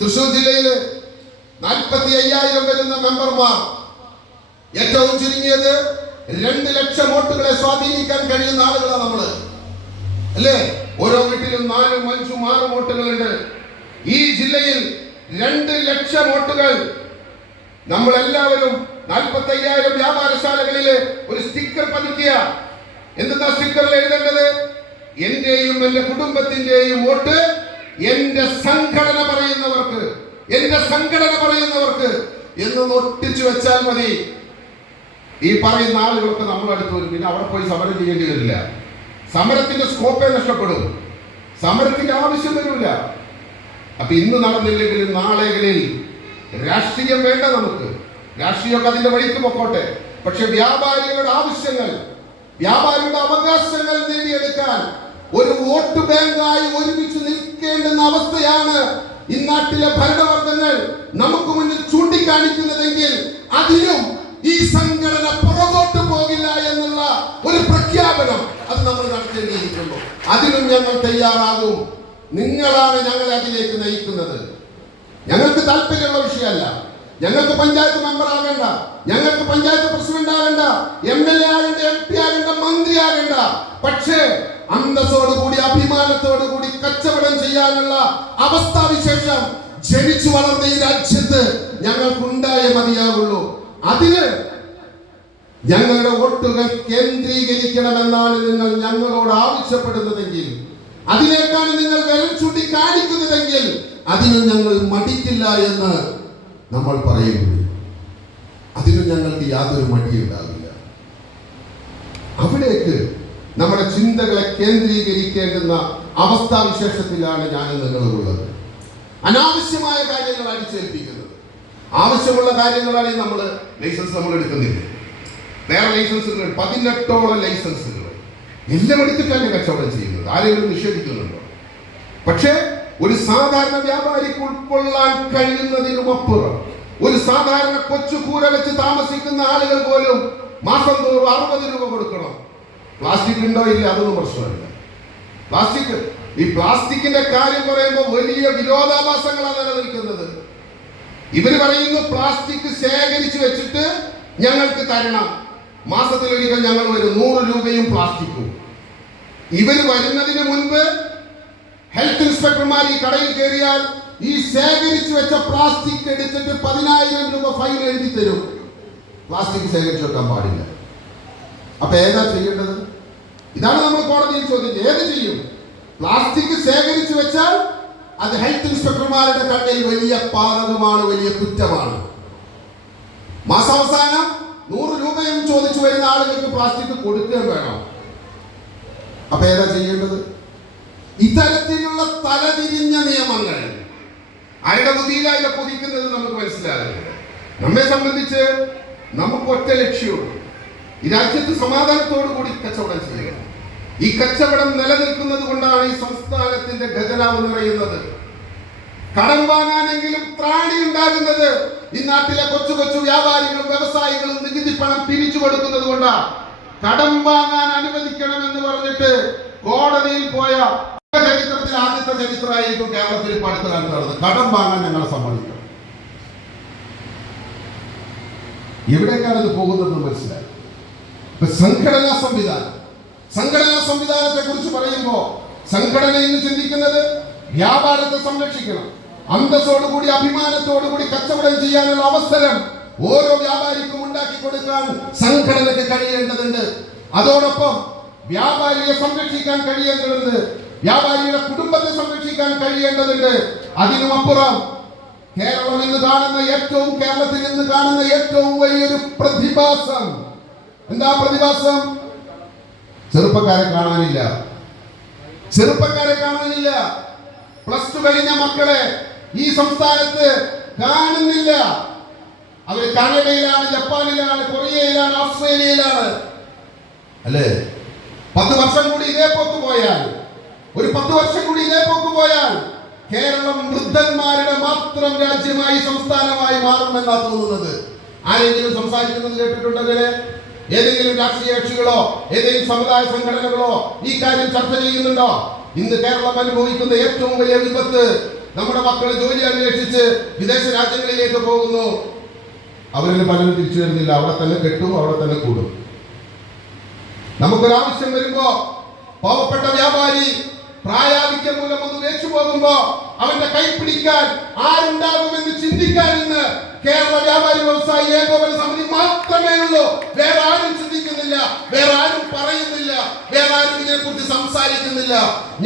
തൃശൂർ ജില്ലയില് 45,000 വരുന്ന മെമ്പർമാർ, ഏറ്റവും ചുരുങ്ങിയത് 2 ലക്ഷം വോട്ടുകളെ സ്വാധീനിക്കാൻ കഴിയുന്ന ആളുകളാണ് നമ്മള്, അല്ലേ? ഓരോ വീട്ടിലും 4, 5, 6 വോട്ടുകളുണ്ട്. ഈ ജില്ലയിൽ 2 ലക്ഷം വോട്ടുകൾ. നമ്മളെല്ലാവരും 45,000 വ്യാപാരശാലകളില് ഒരു സ്റ്റിക്കർ പതിക്കുക. എന്താ സ്റ്റിക്കറിൽ എഴുതേണ്ടത്? എന്റെയും എന്റെ കുടുംബത്തിന്റെയും വോട്ട് എന്റെ സംഘടന പറയുന്നവർക്ക്, എന്റെ സംഘടന പറയുന്നവർക്ക് എന്ന് ഒട്ടിച്ചു വെച്ചാൽ മതി. ഈ പറയുന്ന ആളുകൾക്ക് നമ്മളടുത്ത് വരും. പിന്നെ അവിടെ പോയി സമരം ചെയ്യേണ്ടി വരില്ല. സമരത്തിന്റെ സ്കോപ്പേ നഷ്ടപ്പെടും. സമരത്തിന്റെ ആവശ്യം വരില്ല. അപ്പൊ ഇന്ന് നടന്നില്ലെങ്കിലും നാളെകളിൽ രാഷ്ട്രീയം വേണ്ട നമുക്ക്. രാഷ്ട്രീയമൊക്കെ അതിന്റെ വഴിക്ക് പൊക്കോട്ടെ. പക്ഷെ വ്യാപാരികളുടെ ആവശ്യങ്ങൾ, വ്യാപാരികളുടെ അവകാശങ്ങൾ നേടിയെടുക്കാൻ ഒരു വോട്ട് ബാങ്കായി ഒരുമിച്ച് നിൽക്കേണ്ടുന്ന അവസ്ഥയാണ് ഇന്നാട്ടിലെ ഭരണവർഗങ്ങൾ നമുക്ക് മുന്നിൽ ചൂണ്ടിക്കാണിക്കുന്നതെങ്കിൽ അതിനും ഈ സംഘടന പുറകോട്ട് പോകില്ല എന്നുള്ള ഒരു പ്രഖ്യാപനം അത് നമ്മൾ നടത്തേണ്ടിയിരിക്കുന്നു. അതിനും ഞങ്ങൾ തയ്യാറാകും. നിങ്ങളാണ് ഞങ്ങളെ അതിലേക്ക് നയിക്കുന്നത്. ഞങ്ങൾക്ക് താല്പര്യമുള്ള വിഷയമല്ല. ഞങ്ങൾക്ക് പഞ്ചായത്ത് മെമ്പർ ആകേണ്ട, ഞങ്ങൾക്ക് പഞ്ചായത്ത് പ്രസിഡന്റ് ആകേണ്ട, MLA ആകേണ്ട, MP ആകേണ്ട, മന്ത്രി ആകേണ്ട. പക്ഷേ അന്തസ്സോടുകൂടി അഭിമാനത്തോടുകൂടി കച്ചവടം ചെയ്യാനുള്ള അവസ്ഥാവിശേഷം ജനിച്ചു വളർന്ന ഈ രാജ്യത്ത് ഞങ്ങൾക്കുണ്ടായേ മതിയാകുള്ളൂ. അതിന് ഞങ്ങളുടെ വോട്ടുകൾ കേന്ദ്രീകരിക്കണമെന്നാണ് നിങ്ങൾ ഞങ്ങളോട് ആവശ്യപ്പെടുന്നതെങ്കിൽ, അതിലേക്കാണ് നിങ്ങൾ വിരൽ ചൂണ്ടി കാണിക്കുന്നതെങ്കിൽ അതിന് ഞങ്ങൾ മടിക്കില്ല എന്ന് നമ്മൾ പറയുന്നു. അതിന് ഞങ്ങൾക്ക് യാതൊരു മടിയുണ്ടാകില്ല. അവിടേക്ക് നമ്മുടെ ചിന്തകളെ കേന്ദ്രീകരിക്കേണ്ടുന്ന അവസ്ഥാവിശേഷത്തിലാണ് ഞാനും നിങ്ങളുള്ളത്. അനാവശ്യമായ കാര്യങ്ങൾ അടിച്ചേൽപ്പിക്കുന്നത്. ആവശ്യമുള്ള കാര്യങ്ങളാണെങ്കിൽ നമ്മൾ ലൈസൻസ് നമ്മൾ എടുക്കുന്നില്ല. വേറെ ലൈസൻസുകൾ 18ഓളം ലൈസൻസുകൾ എല്ലാം എടുത്തിട്ടാണ് കച്ചവടം ചെയ്യുന്നത്. ആരെങ്കിലും നിഷേധിക്കുന്നുണ്ടോ? പക്ഷേ ഒരു സാധാരണ വ്യാപാരിക്ക് ഉൾക്കൊള്ളാൻ കഴിയുന്നതിനുമപ്പുറം ഒരു സാധാരണ കൊച്ചു കൂര വെച്ച് താമസിക്കുന്ന ആളുകൾ പോലും മാസം തോറും 60 രൂപ കൊടുക്കണം. പ്ലാസ്റ്റിക് ഉണ്ടോ ഇല്ല അതൊന്നും പ്രശ്നമില്ല. ഈ പ്ലാസ്റ്റിക്കിന്റെ കാര്യം പറയുമ്പോൾ വലിയ വിരോധാഭാസങ്ങളാണ് നിലനിൽക്കുന്നത്. ഇവര് പറയുന്നു പ്ലാസ്റ്റിക് ശേഖരിച്ചു വെച്ചിട്ട് ഞങ്ങൾക്ക് തരണം. മാസത്തിലൊരിക്കൽ ഞങ്ങൾ വരും 100 രൂപയും പ്ലാസ്റ്റിക്കും. ഇവര് വരുന്നതിന് മുൻപ് ഹെൽത്ത് ഇൻസ്പെക്ടർമാർ ഈ കടയിൽ കയറിയാൽ ഈ ശേഖരിച്ചു വെച്ച പ്ലാസ്റ്റിക് എടുത്തിട്ട് 10,000 രൂപ ഫൈൻ എഴുതി തരും. പ്ലാസ്റ്റിക് ശേഖരിച്ചു വെക്കാൻ പാടില്ല. അപ്പൊ ഏതാ ചെയ്യേണ്ടത്? ഇതാണ് നമ്മൾ കോടതിയിൽ ചോദിച്ചത്. ഏത് ചെയ്യും? പ്ലാസ്റ്റിക് ശേഖരിച്ചു വെച്ചാൽ അത് ഹെൽത്ത് ഇൻസ്പെക്ടർമാരുടെ കണ്ണിൽ വലിയ പാതകമാണ്, വലിയ കുറ്റമാണ്. മാസാവസാനം 100 രൂപയും ചോദിച്ചു വരുന്ന ആളുകൾക്ക് പ്ലാസ്റ്റിക് കൊടുക്കുകയും വേണം. അപ്പൊ ഏതാ ചെയ്യേണ്ടത്? ഇത്തരത്തിലുള്ള തലതിരിഞ്ഞ നിയമങ്ങൾ ആരുടെ ബുദ്ധിയിലായി പൊതിക്കുന്നത് നമുക്ക് മനസ്സിലാകുന്നത്. നമ്മെ സംബന്ധിച്ച് നമുക്ക് ഒറ്റ ലക്ഷ്യവും ഈ രാജ്യത്ത് സമാധാനത്തോടു കൂടി കച്ചവടം ചെയ്യുക. ഈ കച്ചവടം നിലനിൽക്കുന്നത് കൊണ്ടാണ് ഈ സംസ്ഥാനത്തിന്റെ ഖജനാവ് നിറയുന്നത്. കടം വാങ്ങാനെങ്കിലും ത്രാണി ഉണ്ടാകുന്നത് ഈ നാട്ടിലെ കൊച്ചു കൊച്ചു വ്യാപാരികളും വ്യവസായികളും നികുതി പണം പിരിച്ചു കൊടുക്കുന്നത് കൊണ്ടാണ്. കടം വാങ്ങാൻ അനുവദിക്കണമെന്ന് പറഞ്ഞിട്ട് കോടതിയിൽ പോയ ചരിത്രത്തിൽ ആദ്യത്തെ ചരിത്രമായിരിക്കും കേരളത്തിൽ ഇപ്പോൾ അടുത്ത കാലത്ത് നടന്നത്. കടം വാങ്ങാൻ ഞങ്ങളെ സമ്മതിക്കണം. എവിടേക്കാണ് ഇത് പോകുന്നതെന്ന് മനസ്സിലായി. സംഘടനാ സംവിധാനത്തെ കുറിച്ച് പറയുമ്പോൾ സംഘടന ഇന്ന് ചിന്തിക്കുന്നത് വ്യാപാരത്തെ സംരക്ഷിക്കണം. അന്തസ്സോടുകൂടി അഭിമാനത്തോടുകൂടി കച്ചവടം ചെയ്യാനുള്ള അവസരം ഓരോ വ്യാപാരിക്കും ഉണ്ടാക്കി കൊടുക്കാൻ സംഘടനയ്ക്ക് കഴിയേണ്ടതുണ്ട്. അതോടൊപ്പം വ്യാപാരിയെ സംരക്ഷിക്കാൻ കഴിയേണ്ടതുണ്ട്. വ്യാപാരിയുടെ കുടുംബത്തെ സംരക്ഷിക്കാൻ കഴിയേണ്ടതുണ്ട്. അതിനുമപ്പുറം കേരളത്തിൽ ഇന്ന് കാണുന്ന ഏറ്റവും വലിയൊരു പ്രതിഭാസം എന്താ? പ്രതിഭാസം ചെറുപ്പക്കാരെ കാണാനില്ല. +2 കഴിഞ്ഞ മക്കളെ ഈ സംസ്ഥാനത്ത് കാണുന്നില്ല. അവർ കാനഡയിലാണ്, ജപ്പാനിലാണ്, കൊറിയയിലാണ്, ഓസ്ട്രേലിയയിലാണ്. അല്ലേ? 10 വർഷം കൂടി ഇതേ പോക്ക് പോയാൽ കേരളം വൃദ്ധന്മാരുടെ മാത്രം രാജ്യമായി, സംസ്ഥാനമായി മാറുമെന്നാണ് തോന്നുന്നത്. ആരെങ്കിലും സംസാരിക്കുന്നത് കേട്ടിട്ടുണ്ടെങ്കിൽ ഏതെങ്കിലും രാഷ്ട്രീയ കക്ഷികളോ ഏതെങ്കിലും സമുദായ സംഘടനകളോ ഈ കാര്യം ചർച്ച ചെയ്യുന്നുണ്ടോ? ഇന്ന് കേരളം അനുഭവിക്കുന്ന ഏറ്റവും വലിയ വിപത്ത് നമ്മുടെ മക്കൾ ജോലി അന്വേഷിച്ച് വിദേശ രാജ്യങ്ങളിലേക്ക് പോകുന്നു. അവരിൽ പലരും തിരിച്ചു വരുന്നില്ല. അവിടെ തന്നെ കെട്ടും, അവിടെ തന്നെ കൂടും. നമുക്കൊരാവശ്യം വരുമ്പോ പാവപ്പെട്ട വ്യാപാരി പ്രായാധിക്യം മൂലം ഒന്ന് വേച്ചു പോകുമ്പോ അവന്റെ കൈ പിടിക്കാൻ ആരുണ്ടാകുമെന്ന് ചിന്തിക്കാൻ ഇന്ന് കേരള വ്യാപാരി വ്യവസായി ഏകോപന സമിതി മാത്രമേ ഉള്ളൂ. വേറെ ആരും ചിന്തിക്കുന്നില്ല, വേറെ ആരും പറയുന്നില്ല, വേറെ ആരും ഇതിനെ കുറിച്ച് സംസാരിക്കുന്നില്ല.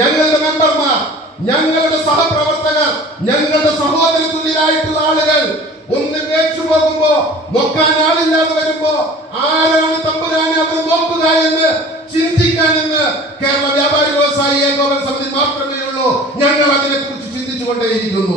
ഞങ്ങളുടെ മെമ്പർമാർ, ഞങ്ങളുടെ സഹപ്രവർത്തകർ, ഞങ്ങളുടെ സഹോദര തുല്യരായിട്ടുള്ള ആളുകൾ ഒന്ന് വേച്ചു പോകുമ്പോ നോക്കാൻ ആളില്ലാതെ വരുമ്പോ ആരാണ് തമ്പുരാനെ അവർ നോക്കുക എന്ന് ചിന്തിക്കാൻ ഇന്ന് കേരള വ്യാപാരി വ്യവസായി ഏകോപന സമിതി മാത്രമേ ഉള്ളൂ. ഞങ്ങൾ അതിനെ കുറിച്ച് ചിന്തിച്ചുകൊണ്ടേയിരിക്കുന്നു.